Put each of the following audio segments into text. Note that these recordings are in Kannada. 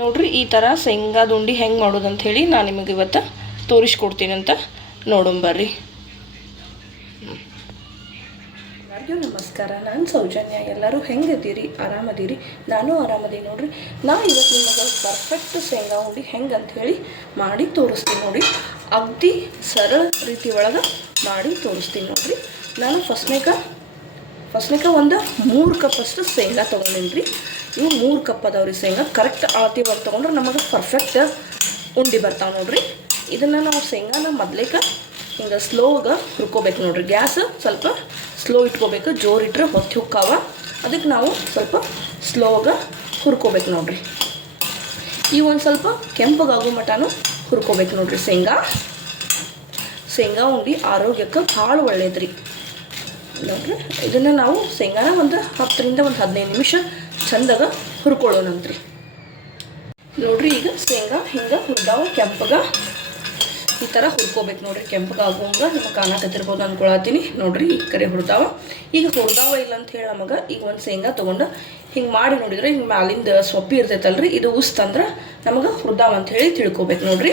ನೋಡ್ರಿ, ಈ ಥರ ಶೇಂಗಾದ ಉಂಡೆ ಹೆಂಗೆ ಮಾಡೋದು ಅಂತ ಹೇಳಿ ನಾನು ನಿಮಗೆ ಇವತ್ತು ತೋರಿಸ್ಕೊಡ್ತೀನಿ ಅಂತ ನೋಡೋಣ ಎಲ್ಲರಿಗೂ ನಮಸ್ಕಾರ, ನಾನು ಸೌಜನ್ಯ. ಎಲ್ಲರೂ ಹೆಂಗದೀರಿ ಆರಾಮದೀರಿ ನಾನು ಆರಾಮದೀನಿ ನೋಡ್ರಿ. ನಾ ಇವತ್ತು ನಿಮಗೆ ಪರ್ಫೆಕ್ಟ್ ಶೇಂಗಾ ಉಂಡೆ ಹೆಂಗೆ ಹೇಳಿ ಮಾಡಿ ತೋರಿಸ್ತೀನಿ ನೋಡಿ ಅಗದಿ ಸರಳ ರೀತಿ ಒಳಗೆ ಮಾಡಿ ತೋರಿಸ್ತೀನಿ ನೋಡ್ರಿ. ನಾನು ಫಸ್ಟ್ನೇಕ ಫಸ್ಟ್ನೇಕ ಒಂದು, ಮೂರು ಕಪ್ಪಷ್ಟು ಶೇಂಗಾ ತೊಗೊಂಡಿನಿ ಇವು ಮೂರು ಕಪ್ ಅದಾವ್ರಿ ಶೇಂಗಾ. ಕರೆಕ್ಟ್ ಅಳತಿ ಒಳಗೆ ತೊಗೊಂಡ್ರೆ ನಮಗೆ ಪರ್ಫೆಕ್ಟ್ ಉಂಡೆ ಬರ್ತಾವೆ ನೋಡ್ರಿ. ಇದನ್ನು ನಾವು ಶೇಂಗಾನ ಮೊದ್ಲೇಕ ಹಿಂಗೆ ಸ್ಲೋಗೆ ಹುರ್ಕೋಬೇಕು ನೋಡ್ರಿ. ಗ್ಯಾಸ್ ಸ್ವಲ್ಪ ಸ್ಲೋ ಇಟ್ಕೋಬೇಕು. ಜೋರು ಇಟ್ಟರೆ ಹೊತ್ತಿ ಹುಕ್ಕಾವ ಅದಕ್ಕೆ ನಾವು ಸ್ವಲ್ಪ ಸ್ಲೋಗೆ ಹುರ್ಕೋಬೇಕು ನೋಡ್ರಿ. ಈ ಒಂದು ಸ್ವಲ್ಪ ಕೆಂಪಗಾಗೋ ಮಟನೂ ಹುರ್ಕೋಬೇಕು ನೋಡ್ರಿ ಶೇಂಗಾ. ಶೇಂಗಾ ಉಂಡಿ ಆರೋಗ್ಯಕ್ಕೆ ಭಾಳ ಒಳ್ಳೇದ್ರಿ. ನೋಡ್ರಿ ಇದನ್ನು ನಾವು ಶೇಂಗಾನ ಒಂದು ಹತ್ತರಿಂದ ಒಂದು ಹದಿನೈದು ನಿಮಿಷ ಚಂದಾಗ ಹುರ್ಕೊಳ್ಳೋಣಂತ್ರಿ ನೋಡ್ರಿ ಈಗ ಶೇಂಗಾ ಹಿಂಗೆ ಹುರಿದಾವ ಕೆಂಪಗ ಈ ಥರ ಹುರ್ಕೋಬೇಕು ನೋಡ್ರಿ. ಕೆಂಪಗ ಆಗುವಂಗ ನಿಮಗೆ ಕಾಣಕತ್ತಿರ್ಬೋದು ಅನ್ಕೊಳತ್ತೀನಿ. ನೋಡ್ರಿ ಈ ಕಡೆ ಹುರ್ದಾವ. ಈಗ ಹುರ್ದಾವ ಇಲ್ಲ ಅಂತ ಹೇಳಿ ನಮಗೆ ಈಗ ಒಂದು ಶೇಂಗಾ ತೊಗೊಂಡು ಹಿಂಗೆ ಮಾಡಿ ನೋಡಿದ್ರೆ ಹಿಂಗೆ ಮ್ಯಾಲಿಂದ ಸೊಪ್ಪಿ ಇರ್ತೈತಲ್ರಿ. ಇದು ಉಸ್ತಂದ್ರೆ ನಮಗೆ ಹುರ್ದಾವ ಅಂತ ಹೇಳಿ ತಿಳ್ಕೊಬೇಕು ನೋಡ್ರಿ.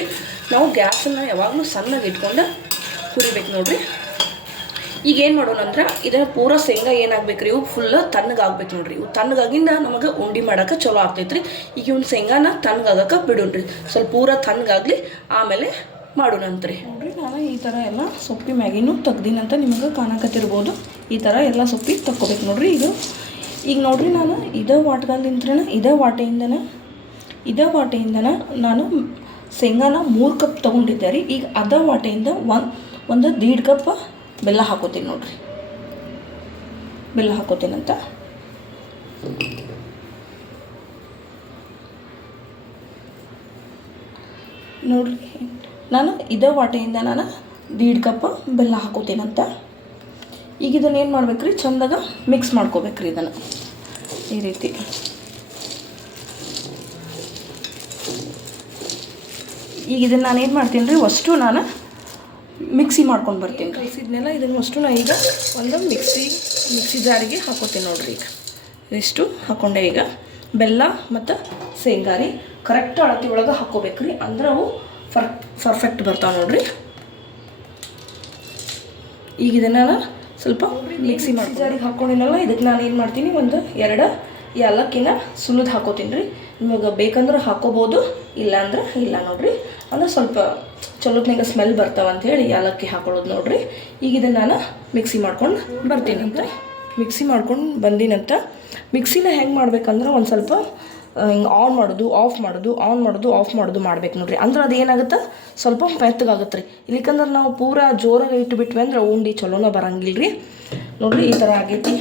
ನಾವು ಗ್ಯಾಸನ್ನು ಯಾವಾಗಲೂ ಸಣ್ಣಗೆ ಇಟ್ಕೊಂಡು ಹುರಿಬೇಕು ನೋಡ್ರಿ. ಈಗ ಏನು ಮಾಡೋಣ ಅಂದ್ರೆ ಇದನ್ನು ಪೂರ ಶೇಂಗಾ ಏನಾಗ್ಬೇಕು ರೀ? ಇವು ಫುಲ್ ತಣ್ಣಗಾಗ್ಬೇಕು ನೋಡ್ರಿ. ಇವು ತಣ್ಣಗಾಗಿಂದ ನಮಗೆ ಉಂಡೆ ಮಾಡೋಕೆ ಚಲೋ ಆಗ್ತೈತ್ರಿ. ಈಗ ಇವ್ನ ಶೇಂಗಾನ ತಣ್ಣಗಾಗಕ್ಕೆ ಬಿಡೋಣ್ರಿ ಸ್ವಲ್ಪ ಪೂರ ತಣ್ಣಗಾಗ್ಲಿ ಆಮೇಲೆ ಮಾಡೋಣಂತ್ರಿ ನೋಡ್ರಿ, ನಾನು ಈ ಥರ ಎಲ್ಲ ಸೊಪ್ಪಿ ಮ್ಯಾಗಿನೂ ತೆಗ್ದಿನಂತ ನಿಮಗೆ ಕಾಣಕತ್ತಿರ್ಬೋದು. ಈ ಥರ ಎಲ್ಲ ಸೊಪ್ಪಿ ತಕ್ಕೋಬೇಕು ನೋಡ್ರಿ ಇದು ಈಗ ನೋಡ್ರಿ ನಾನು ಇದೇ ವಾಟ್ಗಲ್ಲಿಂತ್ರನ ಇದೇ ವಾಟೆಯಿಂದನ ಇದೇ ವಾಟೆಯಿಂದನ ನಾನು ಶೇಂಗಾನ ಮೂರು ಕಪ್ ತೊಗೊಂಡಿದ್ದೆ ರೀ. ಈಗ ಅದ ವಾಟೆಯಿಂದ ಒಂದು ಒಂದು ದೀಡ್ ಕಪ್ ಬೆಲ್ಲ ಹಾಕೋತೀನಿ ನೋಡ್ರಿ. ಬೆಲ್ಲ ಹಾಕೋತೀನಂತ ನೋಡ್ರಿ. ನಾನು ಇದೇ ವಾಟೆಯಿಂದ ನಾನು ದೀಡ್ ಕಪ್ ಬೆಲ್ಲ ಹಾಕೋತೀನಂತ ಈಗ ಇದನ್ನು ಏನು ಮಾಡ್ಬೇಕ್ರಿ? ಚಂದಾಗ ಮಿಕ್ಸ್ ಮಾಡ್ಕೋಬೇಕ್ರಿ ಇದನ್ನು. ಈ ರೀತಿ. ಈಗ ಇದನ್ನು ನಾನು ಏನು ಮಾಡ್ತೀನಿ ರೀ ಅಷ್ಟು ನಾನು ಮಿಕ್ಸಿ ಮಾಡ್ಕೊಂಡು ಬರ್ತೀನಿ. ಕಲಿಸಿದ್ನೆಲ್ಲ ಇದನ್ನು ಅಷ್ಟು ನಾ ಈಗ ಒಂದು ಮಿಕ್ಸಿ ಮಿಕ್ಸಿ ಜಾರಿಗೆ ಹಾಕೋತೀನಿ ನೋಡ್ರಿ ಈಗ. ಇಷ್ಟು ಹಾಕೊಂಡೆ ಈಗ. ಬೆಲ್ಲ ಮತ್ತು ಶೇಂಗಾರಿ ಕರೆಕ್ಟ್ ಅಳತಿ ಒಳಗೆ ಹಾಕೋಬೇಕು ರೀ. ಅಂದ್ರೆ ಅವು ಫರ್ ಪರ್ಫೆಕ್ಟ್ ಬರ್ತಾವೆ ನೋಡ್ರಿ. ಈಗ ಇದನ್ನೆಲ್ಲ ನಾನು ಸ್ವಲ್ಪ ಮಿಕ್ಸಿ ಮಾಡಿ ಜಾರಿಗೆ ಹಾಕ್ಕೊಂಡಿನಲ್ಲ ಇದಕ್ಕೆ ನಾನು ಏನು ಮಾಡ್ತೀನಿ? ಒಂದು ಎರಡು ಏಲಕ್ಕಿನ ಸುಲಿದು ಹಾಕೋತೀನಿ ರೀ. ನಿಮಗೆ ಬೇಕಂದ್ರೆ ಹಾಕೋಬೋದು, ಇಲ್ಲಾಂದ್ರೆ ಇಲ್ಲ ನೋಡಿರಿ. ಅಂದ್ರೆ ಸ್ವಲ್ಪ ಚಲೋತ್ನಾಗ ಸ್ಮೆಲ್ ಬರ್ತಾವಂಥೇಳಿ ಏಲಕ್ಕಿ ಹಾಕೊಳ್ಳೋದು ನೋಡಿರಿ. ಈಗ ಇದನ್ನು ನಾನು ಮಿಕ್ಸಿ ಮಾಡ್ಕೊಂಡು ಬರ್ತೀನಿ ಅಂತ ಮಿಕ್ಸಿ ಮಾಡ್ಕೊಂಡು ಬಂದಿನಂತ ಮಿಕ್ಸಿನ ಹೆಂಗೆ ಮಾಡ್ಬೇಕಂದ್ರೆ ಒಂದು ಸ್ವಲ್ಪ ಹಿಂಗೆ ಆನ್ ಮಾಡೋದು ಆಫ್ ಮಾಡೋದು ಆನ್ ಮಾಡೋದು ಆಫ್ ಮಾಡೋದು ಮಾಡ್ಬೇಕು ನೋಡ್ರಿ. ಅಂದ್ರೆ ಅದು ಏನಾಗುತ್ತೆ? ಸ್ವಲ್ಪ ಮೆತ್ತಗಾಗುತ್ತೆ ರೀ. ಇಲ್ಲಿಕಂದ್ರೆ ನಾವು ಪೂರಾ ಜೋರಾಗಿ ಇಟ್ಬಿಟ್ವಿ ಅಂದ್ರೆ ಉಂಡಿ ಚಲೋನ ಬರಂಗಿಲ್ಲ ರೀ ನೋಡಿರಿ ಈ ಥರ ಆಗೈತಿ.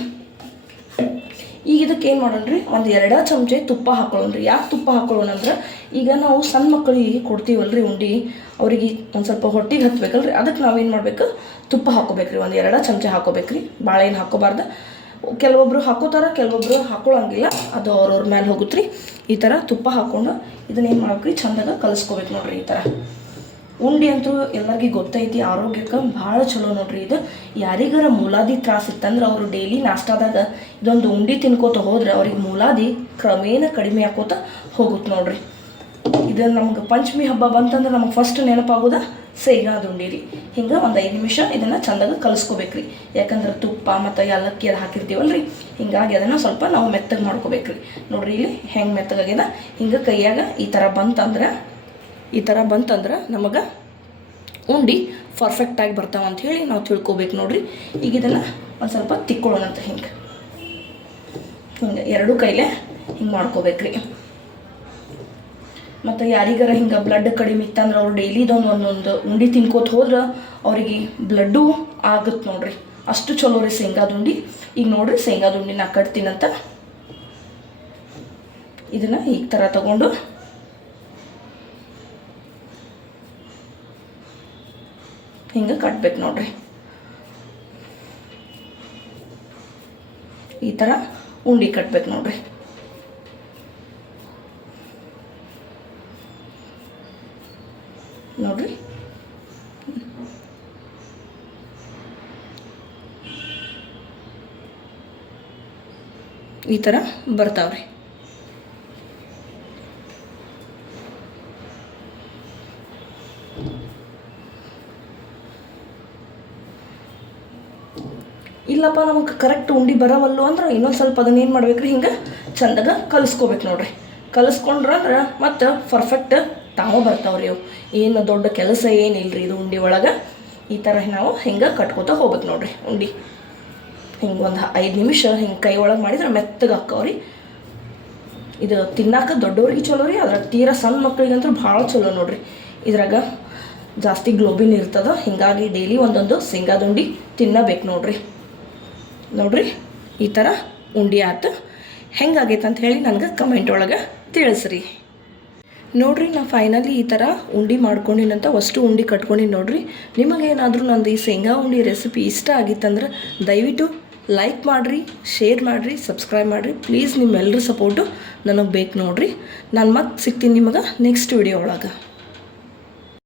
ಈಗ ಇದಕ್ಕೆ ಏನು ಮಾಡೋಣ ರೀ ಒಂದು ಎರಡು ಚಮಚೆ ತುಪ್ಪ ಹಾಕೊಳ್ಳೋಣ ರೀ ಯಾಕೆ ತುಪ್ಪ ಹಾಕೊಳ್ಳೋಣ ಅಂದ್ರೆ, ಈಗ ನಾವು ಸಣ್ಣ ಮಕ್ಕಳಿಗೆ ಕೊಡ್ತೀವಲ್ರಿ ಉಂಡಿ, ಅವ್ರಿಗೆ ಒಂದು ಸ್ವಲ್ಪ ಹೊಟ್ಟಿಗೆ ಹತ್ತಬೇಕಲ್ರಿ ಅದಕ್ಕೆ ನಾವೇನು ಮಾಡಬೇಕು? ತುಪ್ಪ ಹಾಕೋಬೇಕ್ರಿ. ಒಂದು ಎರಡು ಚಮಚ ಹಾಕೋಬೇಕ್ರಿ. ಭಾಳ ಏನು ಹಾಕೋಬಾರ್ದು. ಕೆಲವೊಬ್ರು ಹಾಕೋತಾರ ಕೆಲವೊಬ್ಬರು ಹಾಕೊಳ್ಳೋಂಗಿಲ್ಲ. ಅದು ಅವ್ರವ್ರ ಮೇಲೆ ಹೋಗುತ್ತೆ ರೀ ಈ ಥರ ತುಪ್ಪ ಹಾಕ್ಕೊಂಡು ಇದನ್ನೇನು ಮಾಡ್ಬೇಕ್ರಿ? ಚಂದಾಗ ಕಲಿಸ್ಕೋಬೇಕು ನೋಡ್ರಿ ಈ ಥರ ಉಂಡೆ ಅಂತೂ ಎಲ್ಲರಿಗೂ ಗೊತ್ತೈತಿ, ಆರೋಗ್ಯಕ್ಕೆ ಭಾಳ ಚಲೋ ನೋಡ್ರಿ ಇದು. ಯಾರಿಗಾರ ಮೂಲಾದಿ ತ್ರಾಸ ಇತ್ತಂದ್ರೆ ಅವರು ಡೈಲಿ ನಾಷ್ಟಾದಾಗ ಇದೊಂದು ಉಂಡೆ ತಿನ್ಕೋತ ಹೋದ್ರೆ ಅವ್ರಿಗೆ ಮೂಲಾದಿ ಕ್ರಮೇಣ ಕಡಿಮೆ ಹಾಕೋತ ಹೋಗುತ್ತೆ ನೋಡ್ರಿ. ಇದು ನಮ್ಗೆ ಪಂಚಮಿ ಹಬ್ಬ ಬಂತಂದ್ರೆ ನಮಗೆ ಫಸ್ಟ್ ನೆನಪಾಗೋದ ಶೇಂಗಾದ ಉಂಡೆ ರೀ. ಹಿಂಗೆ ಒಂದು ಐದು ನಿಮಿಷ ಇದನ್ನು ಚಂದಾಗ ಕಲಿಸ್ಕೋಬೇಕ್ರಿ. ಯಾಕಂದ್ರೆ ತುಪ್ಪ ಮತ್ತು ಏಲಕ್ಕಿ ಅದು ರೀ ಹಿಂಗಾಗಿ ಅದನ್ನು ಸ್ವಲ್ಪ ನಾವು ಮೆತ್ತಗೆ ಮಾಡ್ಕೋಬೇಕ್ರಿ. ನೋಡ್ರಿ ಇಲ್ಲಿ ಹೆಂಗೆ ಮೆತ್ತಗಾಗ್ಯದ, ಹಿಂಗೆ ಕೈಯಾಗ ಈ ಥರ ಬಂತಂದ್ರೆ ಈ ಥರ ಬಂತಂದ್ರೆ ನಮಗೆ ಉಂಡಿ ಪರ್ಫೆಕ್ಟಾಗಿ ಬರ್ತಾವೆ ಹೇಳಿ ನಾವು ತಿಳ್ಕೊಬೇಕು ನೋಡ್ರಿ. ಈಗ ಇದನ್ನು ಒಂದು ಸ್ವಲ್ಪ ತಿಕ್ಕೊಳ್ಳೋಣಂತ ಹಿಂಗೆ. ಹಿಂಗೆ ಎರಡೂ ಕೈಲೇ ಹಿಂಗೆ ಮಾಡ್ಕೋಬೇಕ್ರಿ. ಮತ್ತು ಯಾರಿಗಾರ ಹಿಂಗೆ ಬ್ಲಡ್ ಕಡಿಮೆ ಇತ್ತಂದ್ರೆ ಅವ್ರು ಡೈಲಿದೊಂದು ಒಂದೊಂದು ಉಂಡಿ ತಿನ್ಕೋತ ಹೋದ್ರೆ ಅವ್ರಿಗೆ ಬ್ಲಡ್ಡು ಆಗುತ್ತೆ ನೋಡ್ರಿ. ಅಷ್ಟು ಚಲೋ ರೀ ಶೇಂಗಾದ ಉಂಡೆ. ಈಗ ನೋಡ್ರಿ ಶೇಂಗಾದ ಉಂಡೆ ನಾ ಕಟ್ತೀನಂತ ಇದನ್ನು ಈ ಥರ ತಗೊಂಡು ಹಿಂಗೆ ಕಟ್ಬೇಕು ನೋಡ್ರಿ. ಈ ಥರ ಉಂಡಿ ಕಟ್ಬೇಕು ನೋಡ್ರಿ. ನೋಡ್ರಿ. ಈ ಥರ ಬರ್ತಾವ್ರಿ. ಇಲ್ಲಪ್ಪ, ನಮಗೆ ಕರೆಕ್ಟ್ ಉಂಡಿ ಬರವಲ್ಲು ಅಂದ್ರೆ ಇನ್ನೊಂದು ಸ್ವಲ್ಪ ಅದನ್ನ ಏನು ಮಾಡ್ಬೇಕು ರೀ ಹಿಂಗೆ ಚಂದಾಗ ಕಲಿಸ್ಕೋಬೇಕು ನೋಡ್ರಿ. ಕಲಿಸ್ಕೊಂಡ್ರೆ ಅಂದ್ರೆ ಮತ್ತು ಪರ್ಫೆಕ್ಟ್ ತಾವು ಬರ್ತಾವ್ರಿ ಅವು. ಏನು ದೊಡ್ಡ ಕೆಲಸ ಏನಿಲ್ಲ ರೀ ಇದು ಉಂಡೆ ಒಳಗೆ? ಈ ಥರ ನಾವು ಹಿಂಗೆ ಕಟ್ಕೋತ ಹೋಗ್ಬೇಕು ನೋಡ್ರಿ ಉಂಡೆ. ಹಿಂಗೆ ಒಂದು ಐದು ನಿಮಿಷ ಹಿಂಗೆ ಕೈ ಒಳಗೆ ಮಾಡಿದ್ರೆ ಮೆತ್ತಗೆ ಹಾಕವ್ರಿ ಇದು ತಿನ್ನಾಕ ದೊಡ್ಡವ್ರಿಗೆ ಚಲೋ ರೀ, ಅದ್ರಾಗ ತೀರ ಸಣ್ಣ ಮಕ್ಳಿಗಂತೂ ಭಾಳ ಚಲೋ ನೋಡ್ರಿ. ಇದ್ರಾಗ ಜಾಸ್ತಿ ಗ್ಲೋಬಿನ್ ಇರ್ತದೆ, ಹಿಂಗಾಗಿ ಡೈಲಿ ಒಂದೊಂದು ಶೇಂಗಾದುಂಡಿ ತಿನ್ನಬೇಕು ನೋಡ್ರಿ. ನೋಡ್ರಿ, ಈ ಥರ ಉಂಡಿ ಆತು. ಹೆಂಗಾಗೈತೆ ಅಂತ ಹೇಳಿ ನನಗೆ ಕಮೆಂಟ್ ಒಳಗೆ ತಿಳಿಸ್ರಿ. ನೋಡ್ರಿ, ನಾ ಫೈನಲಿ ಈ ಥರ ಉಂಡಿ ಮಾಡ್ಕೊಂಡಿನಂತ ಅಷ್ಟು ಉಂಡಿ ಕಟ್ಕೊಂಡಿನಿ ನೋಡ್ರಿ. ನಿಮಗೇನಾದರೂ ನಂದು ಈ ಶೇಂಗಾ ಉಂಡಿ ರೆಸಿಪಿ ಇಷ್ಟ ಆಗಿತ್ತಂದ್ರೆ ದಯವಿಟ್ಟು ಲೈಕ್ ಮಾಡಿರಿ ಶೇರ್ ಮಾಡಿರಿ ಸಬ್ಸ್ಕ್ರೈಬ್ ಮಾಡಿರಿ. ಪ್ಲೀಸ್ ನಿಮ್ಮೆಲ್ಲರ ಸಪೋರ್ಟು ನನಗೆ ಬೇಕು ನೋಡಿರಿ. ನಾನು ಮತ್ತೆ ಸಿಗ್ತೀನಿ ನಿಮಗೆ ನೆಕ್ಸ್ಟ್ ವಿಡಿಯೋ ಒಳಗೆ.